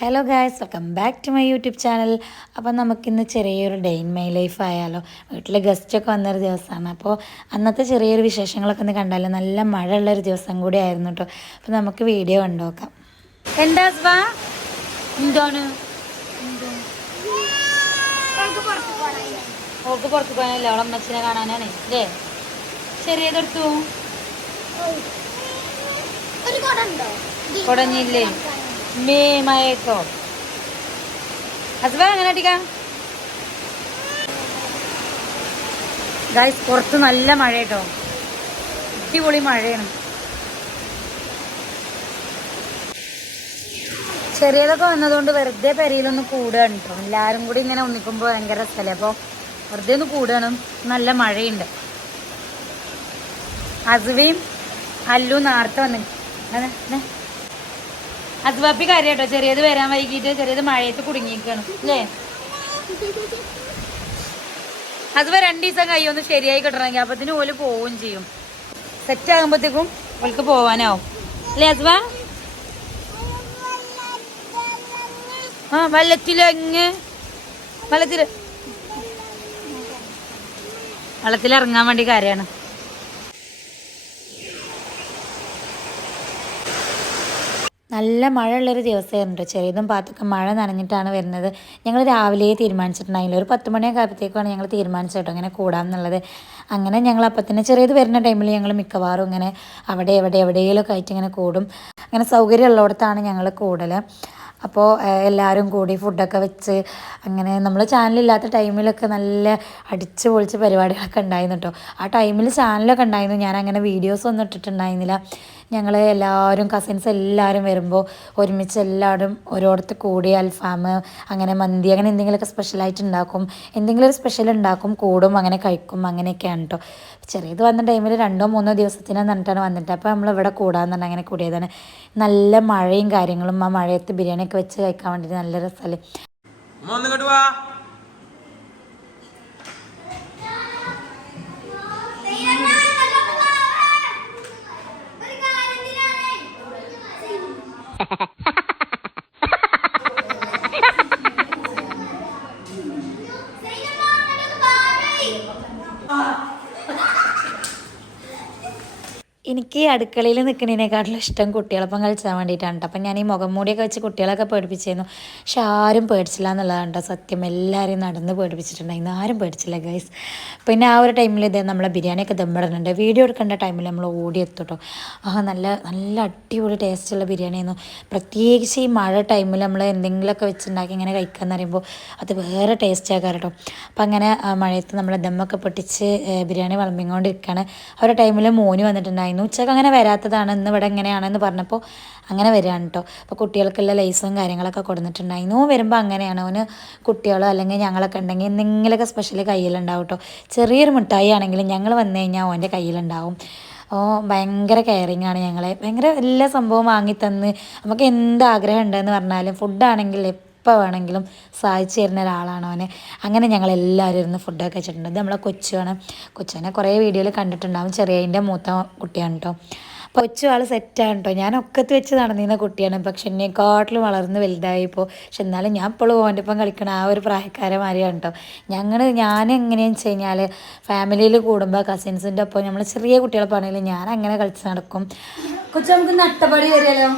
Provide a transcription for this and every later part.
Hello guys, welcome back to my YouTube channel. അപ്പോൾ നമുക്കിന്ന് ചെറിയൊരു ഡേ ഇൻ മൈ ലൈഫ് ആയാലോ. വീട്ടിൽ ഗസ്റ്റൊക്കെ വന്നൊരു ദിവസമാണ്. അപ്പോൾ അന്നത്തെ ചെറിയൊരു വിശേഷങ്ങളൊക്കെ ഒന്ന് കണ്ടാലോ. നല്ല മഴയുള്ളൊരു ദിവസം കൂടി ആയിരുന്നു കേട്ടോ. അപ്പോൾ നമുക്ക് വീഡിയോ കണ്ടു നോക്കാം. എന്താ എന്താണ് ഓൾക്ക് പുറത്ത് പോകാനല്ല, അവളെ അമ്മച്ചിനെ കാണാനാണ് അല്ലേ. ചെറിയതെടുത്തു കുടഞ്ഞില്ലേ മേ മയക്കോ അസുഖം അങ്ങനെ അടിക്കാം. ഗായ്സ്, പുറത്ത് നല്ല മഴ കേട്ടോ, അടിപൊളി മഴയാണ്. ചെറിയതൊക്കെ വന്നതുകൊണ്ട് വെറുതെ പെരയിലൊന്ന് കൂടുകയാണ് കേട്ടോ. എല്ലാവരും കൂടി ഇങ്ങനെ ഒന്നിക്കുമ്പോൾ ഭയങ്കര രസമല്ലേ. അപ്പോൾ വെറുതെ ഒന്ന് കൂടുകയാണ്. നല്ല മഴയുണ്ട്. അസുവയും അല്ലു നേരത്തെ വന്ന് അസുവാപ്പി കാര്യം കേട്ടോ. ചെറിയത് വരാൻ വൈകിട്ട് ചെറിയത് മഴയത്ത് കുടുങ്ങിയിരിക്കണം അല്ലേ. അസുവ 2 ദിവസം കഴിയൊന്ന് ശരിയായി കിട്ടണമെങ്കിൽ അപ്പത്തിന് ഓല് പോവുകയും ചെയ്യും. സെറ്റ് ആകുമ്പോഴത്തേക്കും ഓൾക്ക് പോവാനാവും അല്ലേ അസുവ. ആ വെള്ളത്തിലിറങ്ങാൻ വേണ്ടി കാര്യമാണ്. നല്ല മഴയുള്ളൊരു ദിവസമായിരുന്നു. ചെറിയതും പാത്തൊക്കെ മഴ നനഞ്ഞിട്ടാണ് വരുന്നത്. ഞങ്ങൾ രാവിലെ തീരുമാനിച്ചിട്ടുണ്ടായില്ല, ഒരു 10 മണിയൊക്കെ ആയപ്പോഴത്തേക്കാണ് ഞങ്ങൾ തീരുമാനിച്ചത് കേട്ടോ ഇങ്ങനെ കൂടാമെന്നുള്ളത്. അങ്ങനെ ഞങ്ങൾ അപ്പം തന്നെ ചെറിയത് വരുന്ന ടൈമിൽ ഞങ്ങൾ മിക്കവാറും ഇങ്ങനെ അവിടെ എവിടെയെങ്കിലുമൊക്കെ ആയിട്ട് ഇങ്ങനെ കൂടും. അങ്ങനെ സൗകര്യമുള്ളിടത്താണ് ഞങ്ങൾ കൂടൽ. അപ്പോൾ എല്ലാവരും കൂടി ഫുഡൊക്കെ വെച്ച് അങ്ങനെ നമ്മൾ ചാനലില്ലാത്ത ടൈമിലൊക്കെ നല്ല അടിച്ച് പൊളിച്ച് പരിപാടികളൊക്കെ ഉണ്ടായിരുന്നു കേട്ടോ. ആ ടൈമിൽ ചാനലൊക്കെ ഉണ്ടായിരുന്നു, ഞാൻ അങ്ങനെ വീഡിയോസൊന്നും ഇട്ടിട്ടുണ്ടായിരുന്നില്ല. ഞങ്ങൾ എല്ലാവരും കസിൻസ് എല്ലാവരും വരുമ്പോൾ ഒരുമിച്ച് എല്ലാവരും ഓരോരുത്തർ കൂടി അൽഫാം അങ്ങനെ മന്തി അങ്ങനെ എന്തെങ്കിലുമൊക്കെ സ്പെഷ്യലായിട്ട് ഉണ്ടാക്കും. എന്തെങ്കിലും ഒരു സ്പെഷ്യൽ ഉണ്ടാക്കും, കൂടും, അങ്ങനെ കഴിക്കും. അങ്ങനെയൊക്കെയാണ് കേട്ടോ. ചെറിയത് വന്ന ടൈമിൽ 2-3 ദിവസത്തിന് പറഞ്ഞിട്ടാണ് വന്നിട്ട്. അപ്പോൾ നമ്മളിവിടെ കൂടാന്ന് പറഞ്ഞാൽ അങ്ങനെ കൂടിയതാണ്. നല്ല മഴയും കാര്യങ്ങളും, ആ മഴയത്ത് ബിരിയാണിയൊക്കെ വെച്ച് കഴിക്കാൻ വേണ്ടിയിട്ട് നല്ല രസമല്ലേ. എനിക്ക് അടുക്കളയിൽ നിൽക്കുന്നതിനേക്കാട്ടിലും ഇഷ്ടം കുട്ടികളൊപ്പം കളിച്ചാൻ വേണ്ടിയിട്ടാണ് കേട്ടോ. അപ്പം ഞാൻ ഈ മുഖം മൂടിയൊക്കെ വെച്ച് കുട്ടികളൊക്കെ പേടിപ്പിച്ചിരുന്നു. പക്ഷെ ആരും പേടിച്ചില്ല എന്നുള്ളതാണ് കേട്ടോ സത്യം. എല്ലാവരും നടന്ന് പേടിപ്പിച്ചിട്ടുണ്ടായിരുന്നു, ആരും പേടിച്ചില്ല ഗൈസ്. പിന്നെ ആ ഒരു ടൈമിൽ ഇതേ നമ്മളെ ബിരിയാണിയൊക്കെ ദമ്മിടുന്നുണ്ട്. വീഡിയോ എടുക്കേണ്ട ടൈമിൽ നമ്മൾ ഓടിയെത്തും കേട്ടോ. നല്ല നല്ല അടിപൊളി ടേസ്റ്റുള്ള ബിരിയാണിയായിരുന്നു. പ്രത്യേകിച്ച് ഈ മഴ ടൈമിൽ നമ്മൾ എന്തെങ്കിലുമൊക്കെ വെച്ചുണ്ടാക്കി ഇങ്ങനെ കഴിക്കാമെന്ന് പറയുമ്പോൾ അത് വേറെ ടേസ്റ്റ് ആക്കാറ് കേട്ടോ. അപ്പം അങ്ങനെ മഴയത്ത് നമ്മൾ ദമ്മൊക്കെ പൊട്ടിച്ച് ബിരിയാണി വിളമ്പിക്കൊണ്ടിരിക്കുകയാണ്. ആ ഒരു ടൈമിൽ മോന് വന്നിട്ടുണ്ടായിരുന്നു. ഉച്ചക്ക് അങ്ങനെ വരാത്തതാണ്, ഇന്ന് ഇവിടെ എങ്ങനെയാണെന്ന് പറഞ്ഞപ്പോൾ അങ്ങനെ വരികയാണ് കേട്ടോ. അപ്പോൾ കുട്ടികൾക്കുള്ള ലൈസും കാര്യങ്ങളൊക്കെ കൊടുത്തിട്ടുണ്ടായിരുന്നു. വരുമ്പോൾ അങ്ങനെയാണ്, അവന് കുട്ടികളോ അല്ലെങ്കിൽ ഞങ്ങളൊക്കെ ഉണ്ടെങ്കിൽ എന്തെങ്കിലുമൊക്കെ സ്പെഷ്യൽ കയ്യിലുണ്ടാവും കേട്ടോ. ചെറിയൊരു മിഠായി ആണെങ്കിലും ഞങ്ങൾ വന്നു കഴിഞ്ഞാൽ അവൻ്റെ കയ്യിലുണ്ടാവും. ഭയങ്കര കെയറിങ് ആണ് ഞങ്ങളെ. ഭയങ്കര എല്ലാ സംഭവം വാങ്ങിത്തന്ന് നമുക്ക് എന്ത് ആഗ്രഹം ഉണ്ടെന്ന് പറഞ്ഞാലും ഫുഡാണെങ്കിൽ എപ്പോൾ വേണമെങ്കിലും സഹായിച്ചു തരുന്ന ഒരാളാണ് അവന്. അങ്ങനെ ഞങ്ങളെല്ലാവരും ഇരുന്ന് ഫുഡൊക്കെ വെച്ചിട്ടുണ്ട്. ഇത് നമ്മളെ കൊച്ചുവാണ്. കൊച്ചുവിനെ കുറേ വീഡിയോയിൽ കണ്ടിട്ടുണ്ടാവും. ചെറിയതിൻ്റെ മൂത്ത കുട്ടിയാണ് കേട്ടോ. അപ്പോൾ കൊച്ചു ആൾ സെറ്റാണ് കേട്ടോ. ഞാൻ ഒക്കത്ത് വെച്ച് നടന്നിരുന്ന കുട്ടിയാണ്, പക്ഷെ എന്നെക്കാട്ടിലും വളർന്ന് വലുതായിപ്പോൾ. പക്ഷെ എന്നാലും ഞാൻ ഇപ്പോഴും ഓൻ്റെ ഒപ്പം കളിക്കണം ആ ഒരു പ്രായക്കാരന്മാരെയാണ് കേട്ടോ. ഞാൻ എങ്ങനെയാണെന്ന് വെച്ച് കഴിഞ്ഞാൽ ഫാമിലിയിൽ കൂടുമ്പോൾ കസിൻസിൻ്റെ ഒപ്പം നമ്മൾ ചെറിയ കുട്ടികളെ പറഞ്ഞാലും ഞാൻ അങ്ങനെ കളിച്ച് നടക്കും. കൊച്ചു നമുക്ക് നട്ടപ്പടി വരികയല്ലോ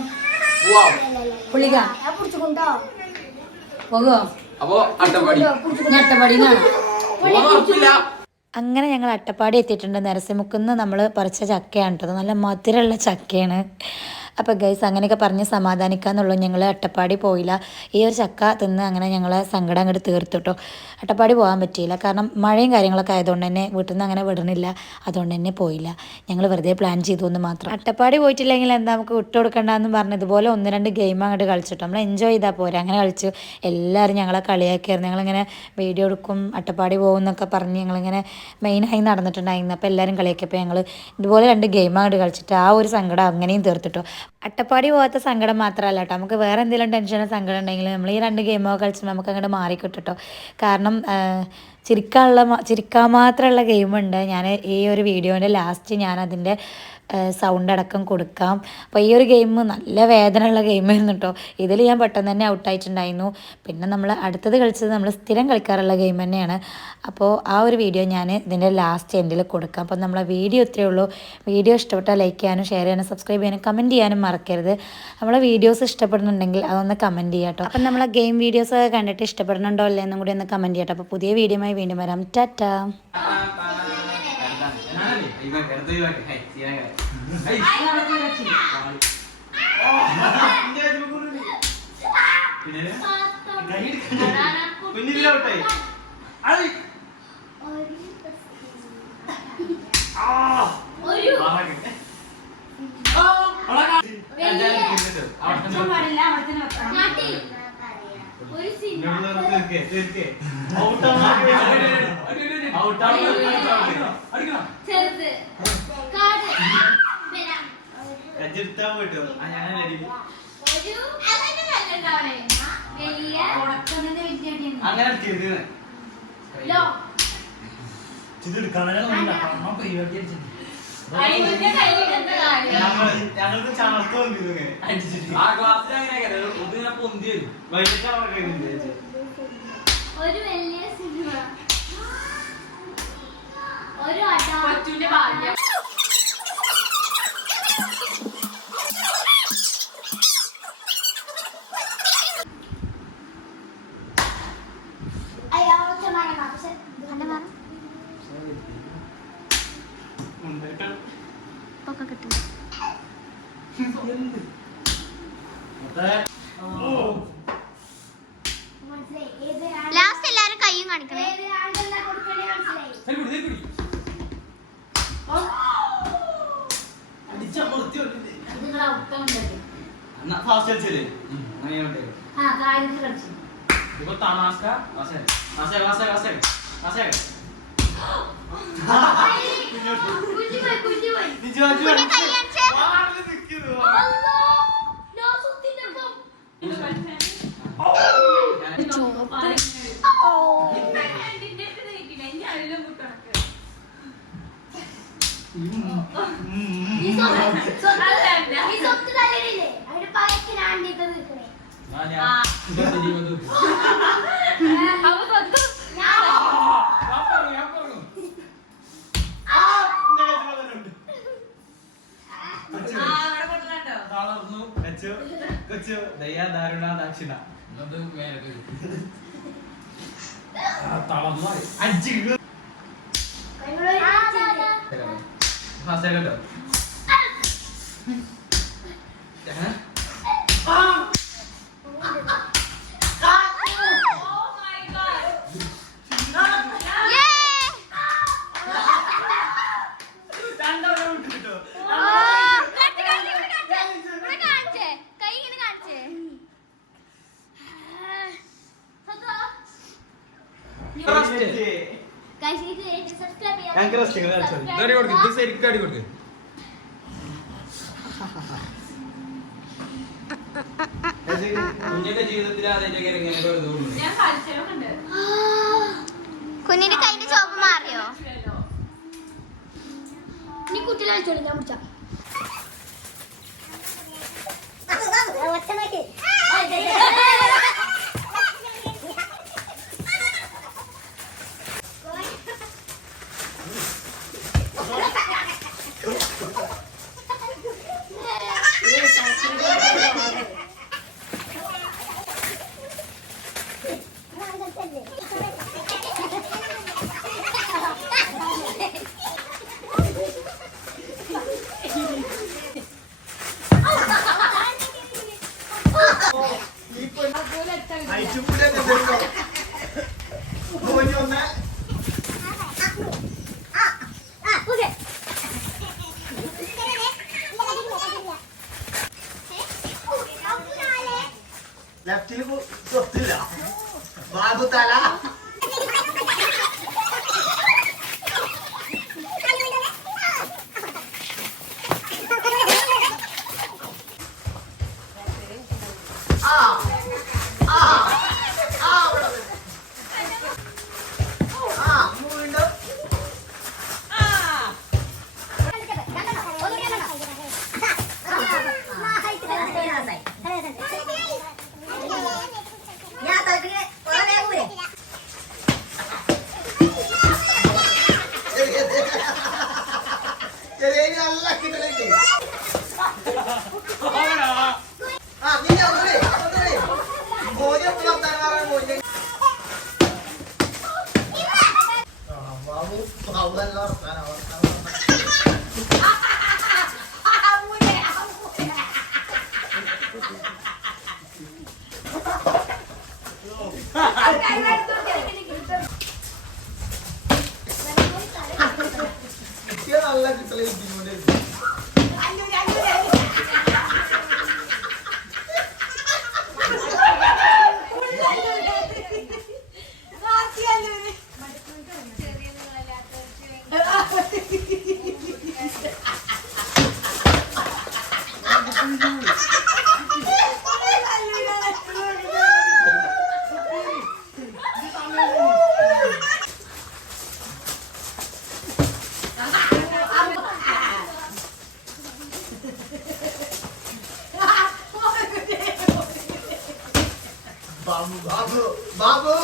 പുള്ളിക്ക പോകുമോ അട്ടപ്പാടി. അങ്ങനെ ഞങ്ങൾ അട്ടപ്പാടി എത്തിയിട്ടുണ്ട്. നരസിമുക്കുന്ന് നമ്മൾ പറിച്ച ചക്കയാണ് കേട്ടോ. നല്ല മധുരമുള്ള ചക്കയാണ്. അപ്പോൾ ഗൈസ് അങ്ങനെയൊക്കെ പറഞ്ഞ് സമാധാനിക്കാന്നുള്ളൂ. ഞങ്ങൾ അട്ടപ്പാടി പോയില്ല. ഈ ഒരു ചക്ക തിന്ന് അങ്ങനെ ഞങ്ങളെ സങ്കടം അങ്ങോട്ട് തീർത്തു കേട്ടോ. അട്ടപ്പാടി പോകാൻ പറ്റിയില്ല, കാരണം മഴയും കാര്യങ്ങളൊക്കെ ആയതുകൊണ്ട് തന്നെ വീട്ടിൽ നിന്ന് അങ്ങനെ വിടണില്ല. അതുകൊണ്ട് തന്നെ പോയില്ല. ഞങ്ങൾ വെറുതെ പ്ലാൻ ചെയ്തു എന്ന് മാത്രം. അട്ടപ്പാടി പോയിട്ടില്ലെങ്കിൽ എന്താ നമുക്ക് വിട്ടു കൊടുക്കണ്ടെന്ന് പറഞ്ഞ് ഇതുപോലെ 1-2 ഗെയിം അങ്ങോട്ട് കളിച്ചിട്ടോ. നമ്മൾ എൻജോയ് ചെയ്താൽ പോരെ. അങ്ങനെ കളിച്ചു. എല്ലാവരും ഞങ്ങളെ കളിയാക്കിയായിരുന്നു. ഞങ്ങളിങ്ങനെ വീഡിയോ എടുക്കും, അട്ടപ്പാടി പോകും എന്നൊക്കെ പറഞ്ഞ് ഞങ്ങളിങ്ങനെ മെയിനായി നടന്നിട്ടുണ്ടായിരുന്നു. അപ്പോൾ എല്ലാവരും കളിയാക്കിയപ്പോൾ ഞങ്ങൾ ഇതുപോലെ 2 ഗെയിം അങ്ങോട്ട് കളിച്ചിട്ട് ആ ഒരു സങ്കടം അങ്ങനെയും തീർത്തിട്ടോ. അട്ടപ്പാടി പോകാത്ത സങ്കടം മാത്രമല്ല കേട്ടോ, നമുക്ക് വേറെ എന്തെങ്കിലും ടെൻഷനോ സങ്കടം ഉണ്ടെങ്കിൽ നമ്മൾ ഈ 2 ഗെയിമൊക്കെ കളിച്ചിട്ട് നമുക്ക് അങ്ങോട്ട് മാറിക്കിട്ടോ. കാരണം ചിരിക്കാൻ മാത്രമുള്ള ഗെയിമുണ്ട്. ഞാൻ ഈ ഒരു വീഡിയോൻ്റെ ലാസ്റ്റ് ഞാൻ അതിൻ്റെ സൗണ്ട് അടക്കം കൊടുക്കാം. അപ്പോൾ ഈ ഒരു ഗെയിം നല്ല വേദനയുള്ള ഗെയിമായിരുന്നു കേട്ടോ. ഇതിൽ ഞാൻ പെട്ടെന്ന് തന്നെ ഔട്ടായിട്ടുണ്ടായിരുന്നു. പിന്നെ നമ്മൾ അടുത്തത് കളിച്ചത് നമ്മൾ സ്ഥിരം കളിക്കാറുള്ള ഗെയിം തന്നെയാണ്. അപ്പോൾ ആ ഒരു വീഡിയോ ഞാൻ ഇതിൻ്റെ ലാസ്റ്റ് എൻഡിൽ കൊടുക്കാം. അപ്പോൾ നമ്മളെ വീഡിയോ ഇത്രയേ ഉള്ളൂ. വീഡിയോ ഇഷ്ടപ്പെട്ടാൽ ലൈക്ക് ചെയ്യാനും ഷെയർ ചെയ്യാനും സബ്സ്ക്രൈബ് ചെയ്യാനും കമൻറ്റ് ചെയ്യാനും മറക്കരുത്. നമ്മളെ വീഡിയോസ് ഇഷ്ടപ്പെടുന്നുണ്ടെങ്കിൽ അതൊന്ന് കമൻറ്റ് ചെയ്യാം കേട്ടോ. അപ്പം നമ്മളെ ഗെയിം വീഡിയോസൊക്കെ കണ്ടിട്ട് ഇഷ്ടപ്പെടുന്നുണ്ടോ അല്ലേ എന്നും കൂടി ഒന്ന് കമൻറ്റ് ചെയ്യട്ടോ. അപ്പോൾ പുതിയ വീഡിയോയുമായി വീണ്ടും വരാം. ടാറ്റാ. ഞങ്ങൾക്ക് ചാർത്ത് ഒരു വലിയ സിനിമ ഒരു അച്ഛന്റെ ഭാഗ്യം ലാസ്റ്റ് എല്ലാരും കയ്യും കാണിക്കണേ. ദക്ഷിണ കുഞ്ഞിന്റെ കയ്യിന്റെ ചോപ്പ് മാറിയോ? നീ കുട്ടികളെ കളിച്ചോളൂ, ഞാൻ പിടിച്ചാ. നല്ല കിട്ടലേ ഇതിനോട് ബാബു ബാബു